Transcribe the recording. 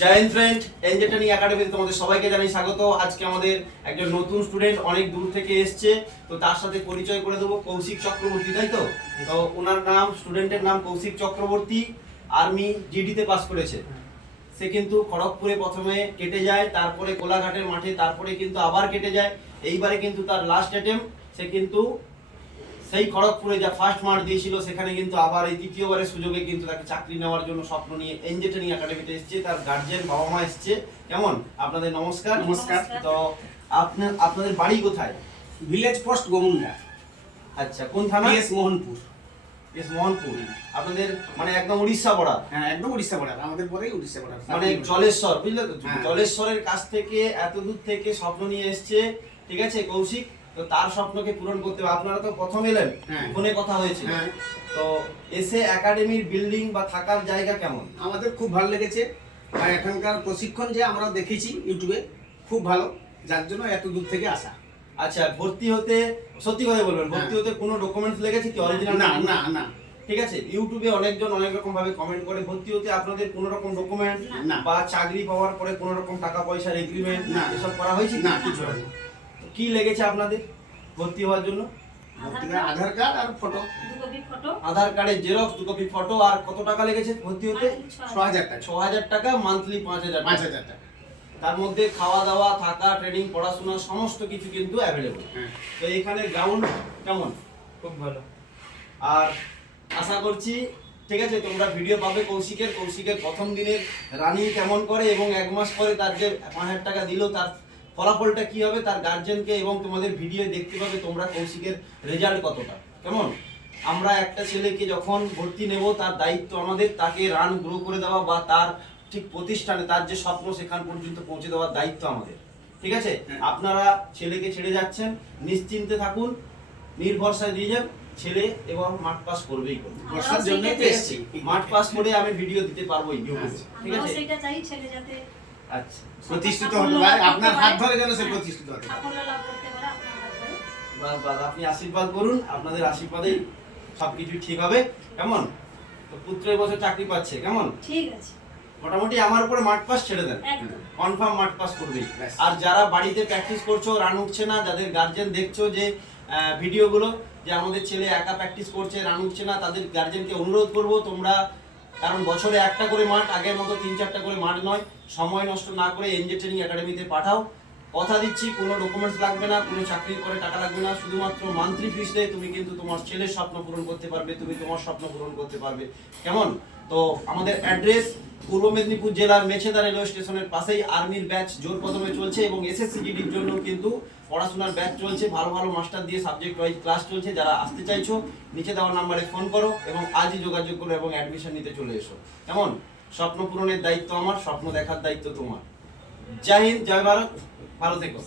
জয় friend এনজেটানি একাডেমিতে তোমাদের সবাইকে জানাই স্বাগত। আজকে আমাদের একজন নতুন স্টুডেন্ট অনেক দূর থেকে এসছে, তো তার সাথে পরিচয় করে দেবো কৌশিক চক্রবর্তী, তাই তো? তো ওনার নাম স্টুডেন্টের নাম কৌশিক চক্রবর্তী আর্মি জিডিতে পাস করেছে। সে কিন্তু খড়গপুরে প্রথমে কেটে যায়, তারপরে কোলাঘাটের মাঠে, তারপরে কিন্তু আবার কেটে যায়। এইবারে কিন্তু তার লাস্ট অ্যাটেম্প সে কিন্তু সেই খড়গপুরে যা ফার্স্ট মার্ক দিয়েছিল সেখানে কিন্তু আবার এই দ্বিতীয়বারের সুযোগে কিন্তু তাকে চাকরি নেওয়ার জন্য স্বপ্ন নিয়ে এনজেটানি একাডেমিতে এসেছে তার গার্জিয়ান বাবা মা এসেছে। কেমন? আপনাদের নমস্কার। নমস্কার। তো আপনার আপনাদের বাড়ি কোথায়? ভিলেজ পোস্ট গোমুন্ডা আচ্ছা কোন থানা? এস মোহনপুর এস মোহনপুর আপনাদের মানে একদম উড়িষ্যা বড়া হ্যাঁ একদম উড়িষ্যা বর্ডার। আমাদের পরেই উড়িষ্যা বর্ডার। মানে জলেশ্বর বুঝলে তো? হ্যাঁ। জলেশ্বরের কাছ থেকে এত দূর থেকে স্বপ্ন নিয়ে এসছে ঠিক আছে কৌশিক? তো তার স্বপ্নকে পূরণ করতে হবে। আপনারা তো প্রথম এলেন হ্যাঁ। ফোনে কথা হয়েছে হ্যাঁ। তো এসে একাডেমির বিল্ডিং বা থাকার জায়গা কেমন? আমাদের খুব ভালো লেগেছে। আর এখানকার প্রশিক্ষণ যে আমরা দেখেছি ইউটিউবে খুব ভালো। যার জন্য এত দূর থেকে আসা। আচ্ছা ভর্তি হতে সত্যি কথা বলবেন ভর্তি হ্যাঁ। হতে কোনো ডকুমেন্টস লেগেছে কি? অরিজিনাল না না না। ঠিক আছে ইউটিউবে অনেকজন অনেক রকম ভাবে কমেন্ট করে ভর্তি হতে আপনাদের কোনো রকম ডকুমেন্ট না। বা চাকরি পাওয়ার পরে কোনো রকম টাকা পয়সার এগ্রিমেন্ট না। এসব করা হয়েছে না কিছু না। কি লেগেছে আপনাদের ভর্তি হওয়ার জন্য? আধার কার্ড। আর ফটো দু কপি ফটো আধার কার্ডের জেরক্স দু কপি ফটো আর কত টাকা লেগেছে ভর্তি হতে? ছ হাজার। টাকা। ছ হাজার টাকা মান্থলি পাঁচ হাজার পাঁচ হাজার টাকা। তার মধ্যে খাওয়া দাওয়া থাকা ট্রেনিং পড়াশোনা সমস্ত কিছু কিন্তু অ্যাভেলেবল হ্যাঁ। তো এখানে গ্রাউন্ড কেমন? খুব ভালো। আর আশা করছি ঠিক আছে তোমরা ভিডিও পাবে কৌশিকের। কৌশিকের প্রথম দিনের রানিং কেমন করে এবং এক মাস পরে তার যে পাঁচ হাজার টাকা দিল তার ফলাফলটা কি হবে তার গার্জেনকে এবং তোমাদের ভিডিও দেখতে পাবে তোমরা কৌশিকের রেজাল্ট কতটা। কেমন? আমরা একটা ছেলেকে যখন ভর্তি নেব তার দায়িত্ব আমাদের তাকে রান গ্রো করে দেওয়া বা তার ঠিক প্রতিষ্ঠানে তার যে স্বপ্ন সেখান পর্যন্ত পৌঁছে দেওয়ার দায়িত্ব আমাদের। ঠিক আছে? হ্যাঁ। আপনারা ছেলেকে ছেড়ে যাচ্ছেন নিশ্চিন্তে থাকুন নির্ভরসায় দিয়ে যান ছেলে এবং মাঠ পাস করবেই করবে। বর্ষার জন্যই এসেছি। মাঠ পাস করে আমি ভিডিও দিতে পারব আচ্ছা। ঠিক আছে? সেটা চাই ছেলে যাতে আচ্ছা। প্রতিষ্ঠিত হতে পারে। আপনার হাত ধরে যেন সে প্রতিষ্ঠিত হতে পারে? সাফল্য লাভ করতে পারে আপনার হাত ধরে। বাস বাস আপনি আশীর্বাদ করুন। আপনাদের আশীর্বাদেই সবকিছু ঠিক হবে। কেমন? তো পুত্র এবছর চাকরি পাচ্ছে। কেমন? ঠিক আছে। মোটামুটি আমার উপরে মাঠ পাস ছেড়ে দেন। কনফার্ম মাঠ পাস করবেই। আর যারা বাড়িতে প্র্যাকটিস করছ রান উঠছে না যাদের গার্জেন দেখছ যে আহ, ভিডিওগুলো যে আমাদের ছেলে একা প্র্যাকটিস করছে রান উঠছে না তাদের গার্জেনকে অনুরোধ করব তোমরা কারণ বছরে একটা করে মাঠ আগের মতো তিন চারটা করে মাঠ নয়। সময় নষ্ট না করে এনজে ট্রেনিং একাডেমিতে পাঠাও। কথা দিচ্ছি, কোনো ডকুমেন্টস লাগবে না, কোনো চাকরির পরে টাকা লাগবে না, শুধুমাত্র মান্থলি ফিস তুমি কিন্তু তোমার ছেলের স্বপ্ন পূরণ করতে পারবে, তুমি তোমার স্বপ্ন পূরণ করতে পারবে। কেমন? তো আমাদের অ্যাড্রেস পূর্ব মেদিনীপুর জেলার মেছেদা রেলওয়ে স্টেশনের পাশেই আর্মির ব্যাচ জোর কদমে চলছে এবং এসএসসি জিডির জন্য কিন্তু পড়াশোনার ব্যাচ চলছে, ভালো ভালো মাস্টার দিয়ে সাবজেক্ট ওয়াইজ ক্লাস চলছে, যারা আসতে চাইছো, নিচে দেওয়া নাম্বারে ফোন করো এবং আজই যোগাযোগ করো এবং অ্যাডমিশন নিতে চলে এসো। কেমন? স্বপ্ন পূরণের দায়িত্ব আমার, স্বপ্ন দেখার দায়িত্ব তোমার। জয় হিন্দ জয় ভারত ভালো থেকো